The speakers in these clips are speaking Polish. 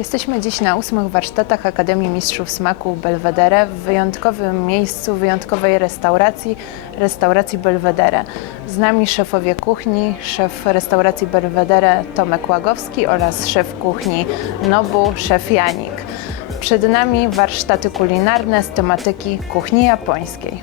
Jesteśmy dziś na ósmych warsztatach Akademii Mistrzów Smaku Belvedere w wyjątkowym miejscu, wyjątkowej restauracji, restauracji Belvedere. Z nami szefowie kuchni, szef restauracji Belvedere Tomek Łagowski oraz szef kuchni Nobu, szef Janik. Przed nami warsztaty kulinarne z tematyki kuchni japońskiej.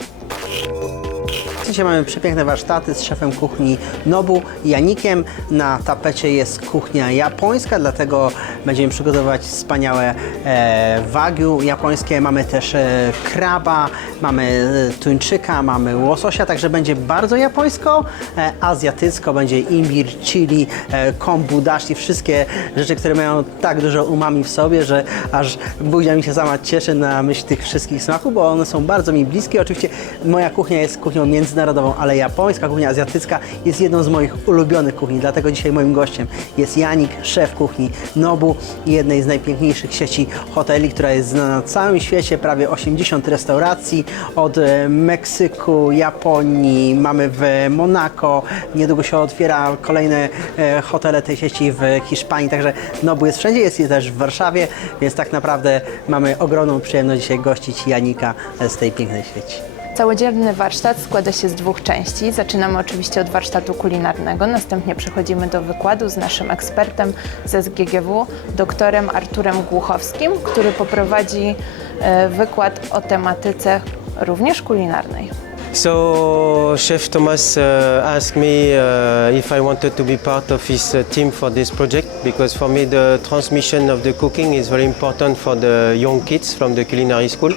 Dzisiaj mamy przepiękne warsztaty z szefem kuchni Nobu Janikiem. Na tapecie jest kuchnia japońska, dlatego będziemy przygotowywać wspaniałe e, wagyu japońskie. Mamy też e, kraba, mamy e, tuńczyka, mamy łososia, także będzie bardzo japońsko, e, azjatycko, będzie imbir, chili, e, kombu, dashi, wszystkie rzeczy, które mają tak dużo umami w sobie, że aż buzia mi się sama cieszy na myśl tych wszystkich smaków, bo one są bardzo mi bliskie. Oczywiście moja kuchnia jest kuchnią międzynarodową, ale japońska kuchnia azjatycka jest jedną z moich ulubionych kuchni. Dlatego dzisiaj moim gościem jest Janik, szef kuchni Nobu, jednej z najpiękniejszych sieci hoteli, która jest znana na całym świecie, prawie 80 restauracji od e, Meksyku, Japonii, mamy w Monako, niedługo się otwiera kolejne e, hotele tej sieci w Hiszpanii, także Nobu jest wszędzie, jest też w Warszawie, więc tak naprawdę mamy ogromną przyjemność dzisiaj gościć Janika z tej pięknej sieci. Całodzienny warsztat składa się z dwóch części. Zaczynamy oczywiście od warsztatu kulinarnego, następnie przechodzimy do wykładu z naszym ekspertem ze SGGW, doktorem Arturem Głuchowskim, który poprowadzi e, wykład o tematyce również kulinarnej. So Chef Thomas uh, asked me uh, if I wanted to be part of his uh, team for this project because for me the transmission of the cooking is very important for the young kids from the culinary school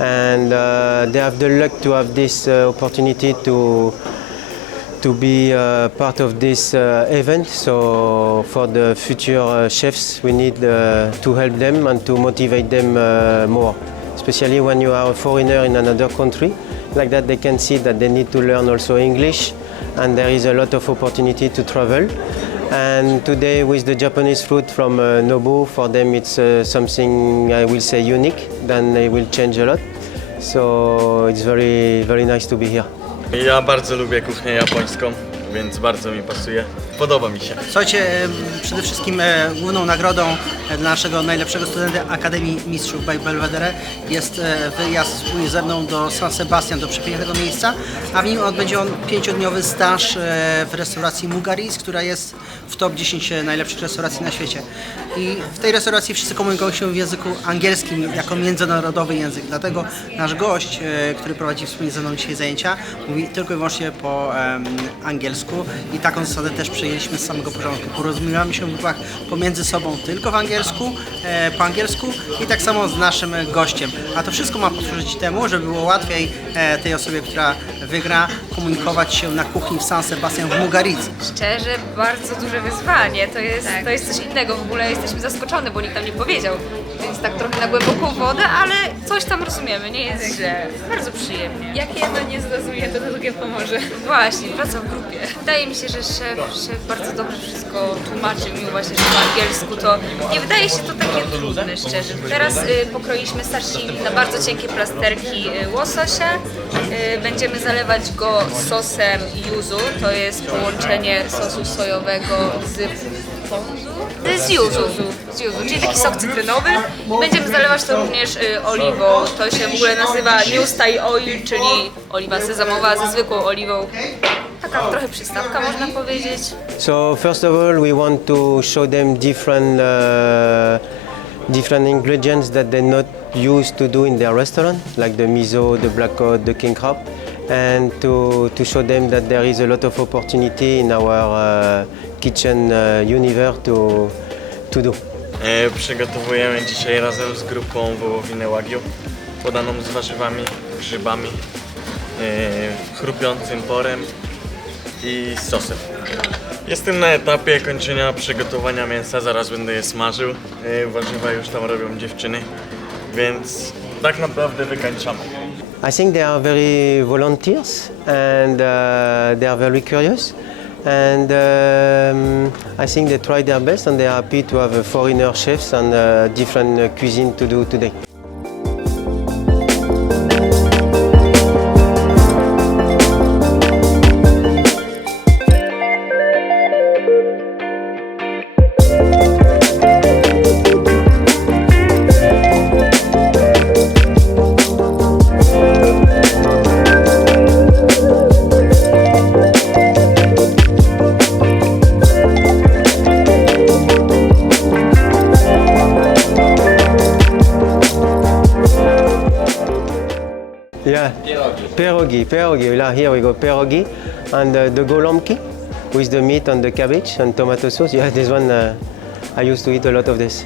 and uh, they have the luck to have this uh, opportunity to to be uh, part of this uh, event. So for the future uh, chefs, we need uh, to help them and to motivate them uh, more, especially when you are a foreigner in another country. Like that, they can see that they need to learn also English, and there is a lot of opportunity to travel. And today, with the Japanese food from uh, Nobu, for them it's uh, something I will say unique. Then they will change a lot. So it's very, very nice to be here. Ja bardzo lubię kuchnię japońską, więc bardzo mi pasuje. Podoba mi się. Słuchajcie, em, przede wszystkim e, główną nagrodą naszego najlepszego studenta Akademii Mistrzów by Belvedere jest e, wyjazd wspólnie ze mną do San Sebastian, do przepięknego miejsca, a w nim odbędzie on pięciodniowy staż e, w restauracji Mugaris, która jest w top 10 najlepszych restauracji na świecie. I w tej restauracji wszyscy komunikują się w języku angielskim jako międzynarodowy język, dlatego nasz gość, e, który prowadzi wspólnie ze mną dzisiaj zajęcia, mówi tylko i wyłącznie po angielsku i taką zasadę też przyjęliśmy z samego początku. Porozumiewamy się w grupach pomiędzy sobą tylko w angielsku, e, po angielsku i tak samo z naszym gościem. A to wszystko ma posłużyć temu, żeby było łatwiej e, tej osobie, która wygra, komunikować się na kuchni w San Sebastian w Mugaricy. Szczerze, bardzo duże wyzwanie. To jest, to jest coś innego. W ogóle jesteśmy zaskoczone, bo nikt nam nie powiedział. Więc tak trochę na głęboką wodę, ale coś tam rozumiemy, nie jest źle. Bardzo przyjemnie. Jak jedno nie zrozumie, to drugie pomoże. Właśnie, praca w grupie. Wydaje mi się, że szef, bardzo dobrze wszystko tłumaczył, mimo właśnie, że po angielsku, to nie wydaje się to takie trudne, szczerze. Teraz y, pokroiliśmy sashimi na bardzo cienkie plasterki y, łososia. Y, będziemy zalewać go sosem yuzu, to jest połączenie sosu sojowego z ponzu. Z yuzu, z yuzu, czyli taki sok cytrynowy. I będziemy zalewać to również y, oliwą. To się w ogóle nazywa New Style Oil, czyli oliwa sezamowa ze zwykłą oliwą. Taka trochę przystawka można powiedzieć. So first of all, we want to show them different uh, different ingredients that they're not used to do in their restaurant, like the miso, the black cod, the king crab, and to to show them that there is a lot of opportunity in our uh, kitchen uh, universe to to do. E, przygotowujemy dzisiaj razem z grupą wołowinę Wagyu, podaną z warzywami, grzybami, e, chrupiącym porem i z sosem. Jestem na etapie kończenia przygotowania mięsa, zaraz będę je smażył. E, warzywa już tam robią dziewczyny, więc tak naprawdę wykańczamy. I think they are very volunteers and uh, they are very curious. And um, I think they try their best and they are happy to have foreigner chefs and uh, different cuisine to do today. Yeah. Pierogi. Pierogi. Here we go. Pierogi. And uh, the golomki with the meat and the cabbage and tomato sauce. Yeah, this one, uh, I used to eat a lot of this.